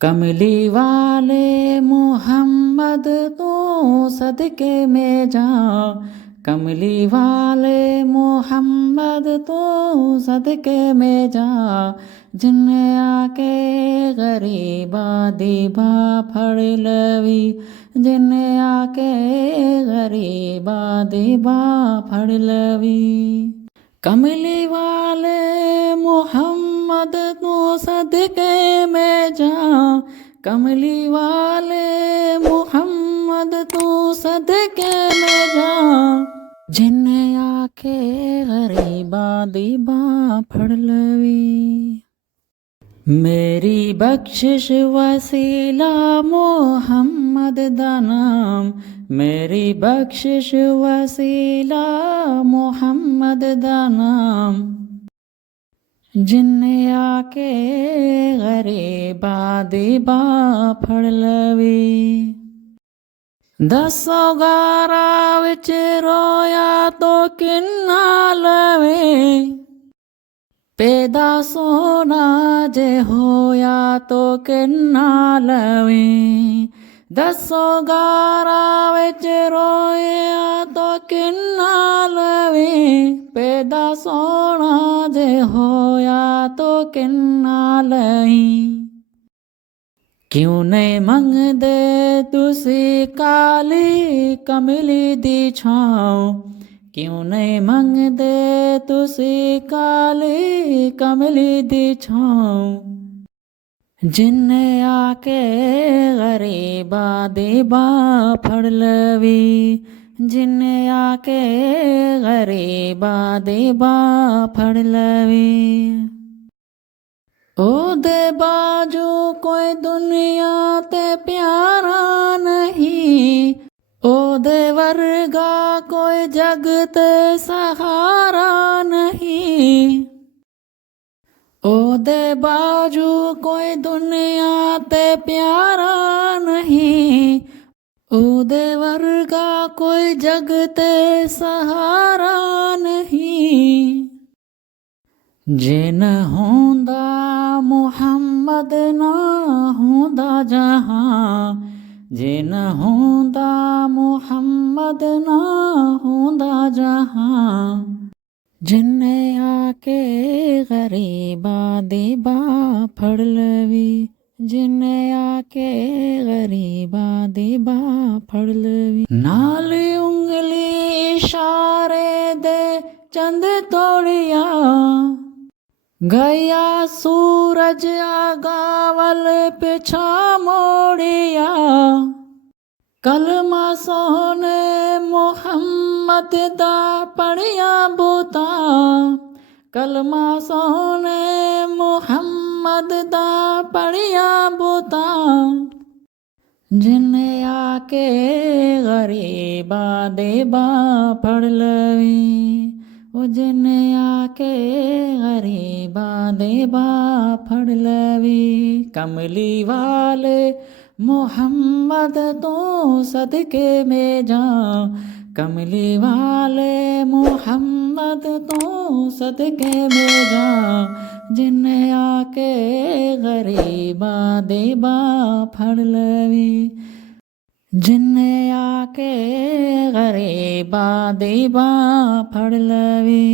कमली वाले मोहम्मद तो सदके में जा, कमली वाले मोहम्मद तो सदके में जा, जिन्ने आके गरीबा दीबा फड़ लवी, जिन्ने आके गरीबा दीबा फड़ लवी। कमली वाले मोहम्मद तू सदके में जा, कमली वाले मोहम्मद तू सदके में जा, जिन्ने आके गरीबा दीबा फड़ लवी। मेरी बख्शिश वसीला मोहम्मद दा नाम, मेरी बख्शिश वसीला मोहम्मद दा नाम, जिन्ने आके गरीबा दीबा फड़ लवी। दसो गारा विच रोया तो किन्ना लवे, पैदा सोना जे होया तो किन्ना लवें। दसो गारा विच रोया तो किन्ना लवें, पैदा सोना जे होया तो किन्ना लवें। क्यों नहीं मंगदे तुसी काली कमली दी छाओ, क्यों नहीं मंगदे तुसी काली कमली दी छाओ, जिन्ने आके गरीबा दीबा फड़ लवी, जिन्ने आके गरीबा दीबा फड़ लवी। ओदे बाजू कोई दुनिया ते प्यारा नहीं, ओदे वर्गा कोई जग ते सहारा नहीं, ओदे बाजू कोई दुनिया ते प्यारा नहीं, ओदे वर्गा कोई जग ते सहारा नहीं। जे न होंदा मुहम्मद ना होंदा जहां, जे न होंदा मुहम्मद ना होंदा जहां, जिन्ने आके गरीबा दीबा फड़ लवी, जिन्ने आके गरीबा दीबा फड़ लवी। नाल उंगली इशारे दे चंद तोड़िया, गया सूरज आगावल पिछा मोड़िया, कलमा सोने मोहम्मद दा पढ़िया बूता, कलमा सोने मोहम्मद दा पढ़िया बूता, जिन्ने आके गरीबा दीबा फड़ लवी, ओ जिन्ने आके गरीबा दीबा फड़ लवी। कमली वाले मोहम्मद तो सदके में जा, कमली वाले मोहम्मद तो सदके में जा, जिन्ने आके गरीबा दीबा फड़ लवी, जिन्ने आके गरीबा दीबा फड़ लवी।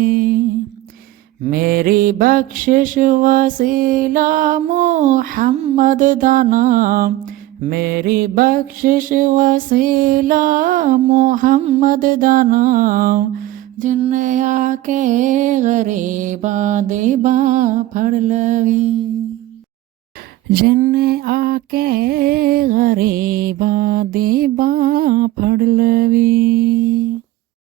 मेरी बख्शिश वसीला मोहम्मद दा नाम, मेरी बख्शिश वसीला मोहम्मद दा नाम, जिन्ने आके गरीबा दीबा फड़ लवी, जिन्ने आके गरीबा दीबा